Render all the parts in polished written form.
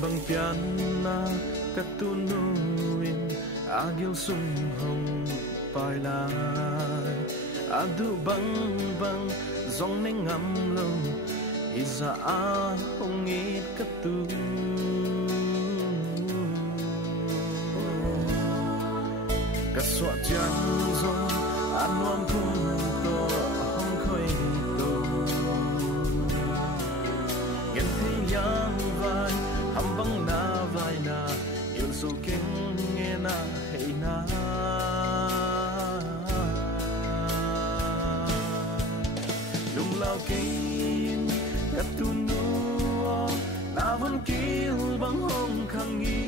bang piana katunuin agil sumhong pailai adu bang bang zong ning ngam lo iza a hongit katu kaswa jang zong anwam khum to hong khoi to gen thi yang vai ham bang na vai na yêu so keng nghe na hey na lung lao kin katunu na vẫn kêu bang hong khang nghi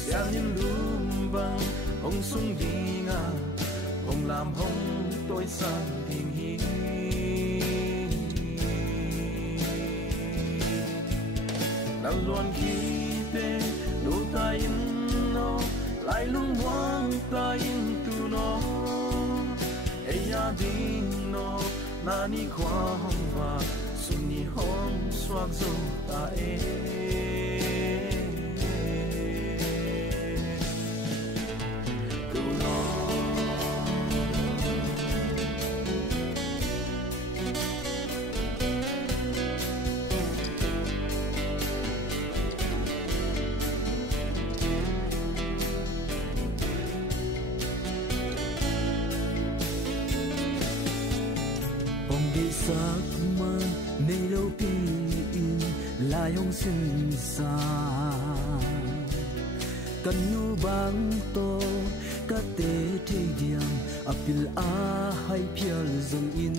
xiang nhân lum bang hong sung đi nga hong làm hong tôi sang tình hi na luan khi te đủ ta in no lại lung hoang ta in tu no hey ya ding no na ni khoa hong va sun ni hong swag zo ta e tu no sắc mơ nay lâu pi in lại hong sinh xa cần nhu bang to các tế thi diam apil a hay pial zong in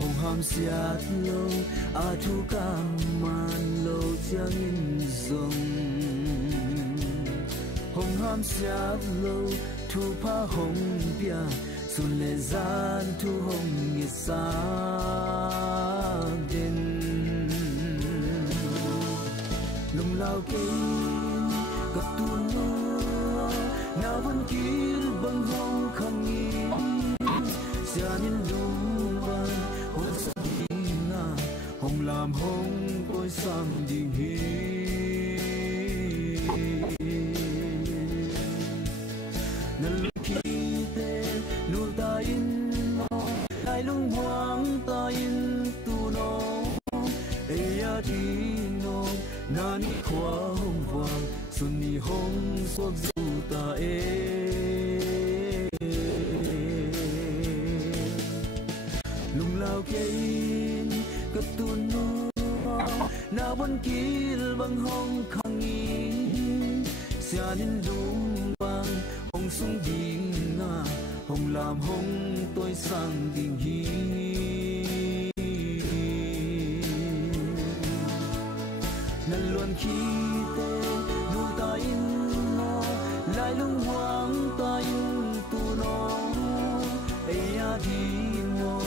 hong ham siat lo a thu kam man lo chiang in zong hong ham siat lo thu pa hong bia sun le zan thu hong ngi sa din lung lao kin gặp tu no na vẫn kil bang hong khang ngi sia nin lung ban hong sa na hong lam hong poi sang ding hi ai lung hoang ta in tu no eya di no nan khwa hong wang sun ni hong swak zu ta e lung lao ke in ka tu no na bon kil bang hong khang ngi sia nin lung bang hong sung ding na hong làm hong tôi sang đình hi nan luôn khi te nu ta in no lại lung hoang ta in tu no eya di no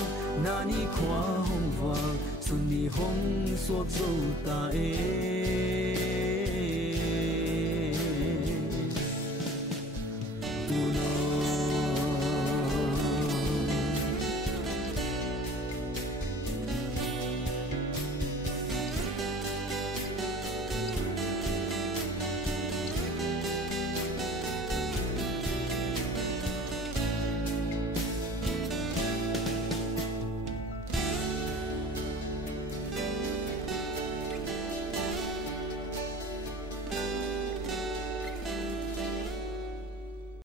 nani khwa hong vang sun ni hong suak zo ta e